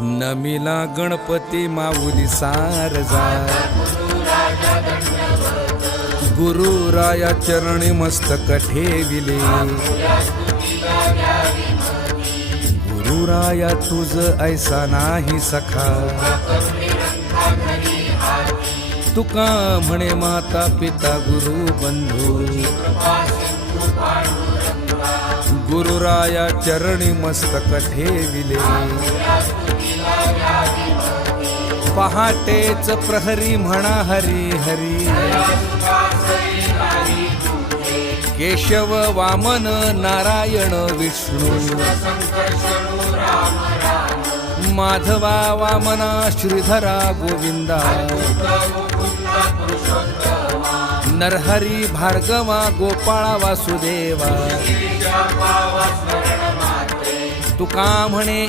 नमिला गणपती माऊली Sharjah, गुरुराया चरणी मस्तक ठेविले, गुरुराया तुझ ऐसा नाही सखा, तुका म्हणे माता पिता गुरु बंधू, गुरुराया चरणी मस्तक ठेविले, पहाटेच प्रहरी म्हणा हरी हरी, केशव वामन नारायण विष्णू, माधवा वामना श्रीधरा गोविंदा, नरहरी भार्गवा गोपाळा वासुदेवा, तुका म्हणे